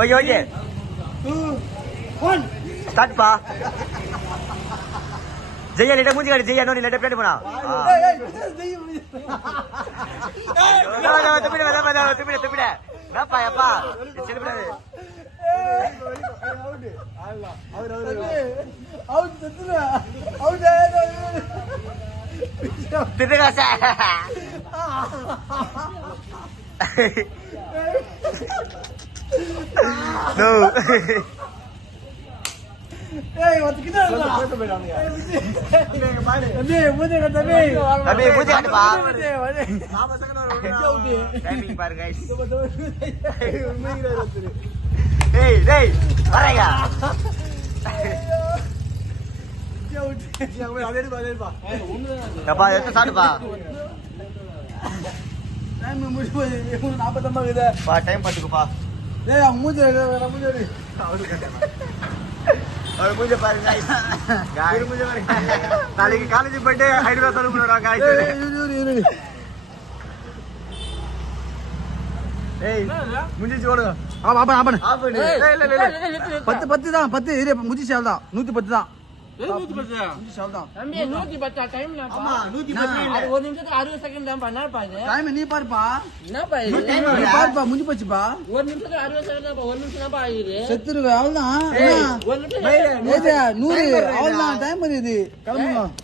Okay okay 2 1 start பா. ஜெயா லேட்டா மூஞ்சி காட்டு. ஜெயா நோனி லேட்டா பிளேட் போனா. தப்பிட நான் பாயப்பா செல்லுடாது. திட்டுகாசா no ஏய் வத்துக்கிட்டா போட்டு போய்டானுங்க. தம்பி மூஞ்சி காட்டுப்பா. நாம செகண்ட் வர டைமிங் பாருங்க गाइस. ஏய் டேய் வரேங்க. அப்பா எத்த சாடுப்பா. டைம் முடிஞ்சு போய் 40 ஆகுது. பா டைம் பாத்துக்குப்பா. டேய் மூஞ்சி மூஞ்சி அவர் மூஞ்ச பாருங்க गाइस. गाइस மூஞ்ச பாருங்க. நாளைக்கு காலேஜ் போய்ட்டு ஹைதராபாத் தர போறோம் गाइस. ஏய் மூஞ்சி ஓடுங்க. ஆமா ஆமா ஆமா ஆஃப் பண்ணு. இல்ல 10 தான் 10 இரு முஞ்சி சேல் தான் 110 தான். 110 முஞ்சி சேல் தான். தம்பி 110 டைம் நான் ஆமா 110 இல்ல. அது 1 நிமிஷத்துக்கு 60 செகண்ட் தான் பண்ணா பாரு. டைம் நீ பாருப்பா. என்னப்பா இது? நீ பாருப்பா முஞ்சி போச்சுப்பா. 1 நிமிஷத்துக்கு 60 செகண்ட் தான் 1 நிமிஷம் தான் ஆகுது. செத்துருவே அவ்வளவுதான். 1 நிமிஷம் ஏய் 100 அவ்வளவுதான் டைம் இது கிளம்பலாம்.